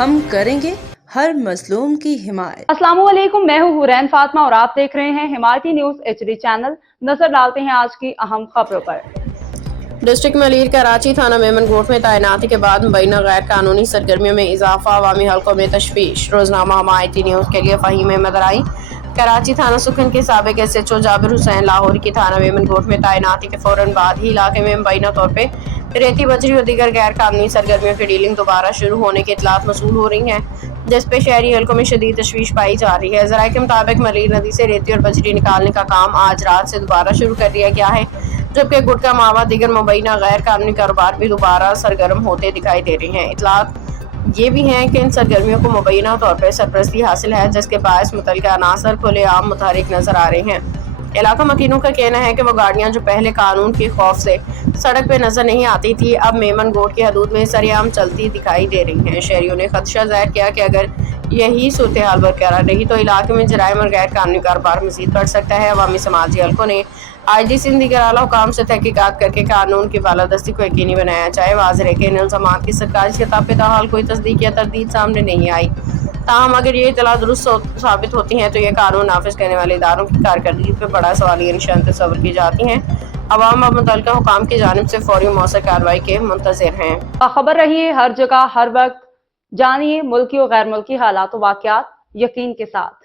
हम करेंगे हर मजलूम की हिमायत। अस्सलामुअलैकुम, मैं हूँ हुरैन फातिमा और आप देख रहे हैं हिमायती न्यूज HD चैनल। नजर डालते हैं आज की अहम खबरों पर। डिस्ट्रिक्ट मलीर कराची थाना मेमनकोट में तैनाती के बाद मुबैना गैर कानूनी सरगर्मियों में इजाफा, अवामी हल्कों में तशवीश। रोजनामा हिमायती न्यूज के लिए फहीम अहमद राई। कराची थाना सुखन के साबिक SHO जाबिर हुसैन लाहौर की थाना मेमनकोट में तैनाती के फौरन बाद ही इलाके में मुबैना तौर पे रेती बजरी और दीगर गैर कानूनी सरगर्मियों की डीलिंग दोबारा शुरू होने की इतलात मसूल हो रही हैं, जिस पे शहरी हल्कों में शदीद तशवीश पाई जा रही है। ज़राए के मुताबिक मलीर नदी से रेती और बजरी निकालने का काम आज रात से दोबारा शुरू कर दिया गया है, जबकि गुटखा मावा दीगर मुबैना गैर कानूनी कारोबार भी दोबारा सरगर्म होते दिखाई दे रहे हैं। इतलात ये भी हैं कि इन सरगर्मियों को मुबैना तौर पर सरपरस्ती हासिल है, जिसके बायस मुतल्लिका अनासर खुलेआम मुतहरिक नजर आ रहे हैं। इलाका मकीनों का कहना है कि वो गाड़ियां जो पहले कानून के खौफ से सड़क पे नजर नहीं आती थी, अब मेमनकोट की हदूद में सरेआम चलती दिखाई दे रही हैं। शहरियों ने खदशा जाहिर किया कि अगर यही सूरत हाल बरकरार रही तो इलाके में जराइम और गैर कानूनी कारोबार मजीद बढ़ सकता है। अवामी समाजी हल्कों ने IG सिंध दीगर आला हुकाम से तहकीकात करके कानून की बालादस्ती को यकीनी बनाया जाए। वाज़ेह है कि इन इल्ज़ामात की सरकारी सतह पे ताहाल कोई तस्दीक या तरदीद सामने नहीं आई। ताहम अगर ये इतला दुरुस्त साबित होती हैं तो ये कानून नाफिज करने वाले इदारों की कारकर्दगी पर बड़ा सवालिया निशान तस्वर की जाती हैं। अवाम अब मुतल्लिका हुकाम की जानिब से फौरी मौसर कार्रवाई के मुंतज़िर हैं। खबर रहिए हर जगह हर वक्त, जानिए मुल्की और गैर मुल्की हालात व वाक़यात यकीन के साथ।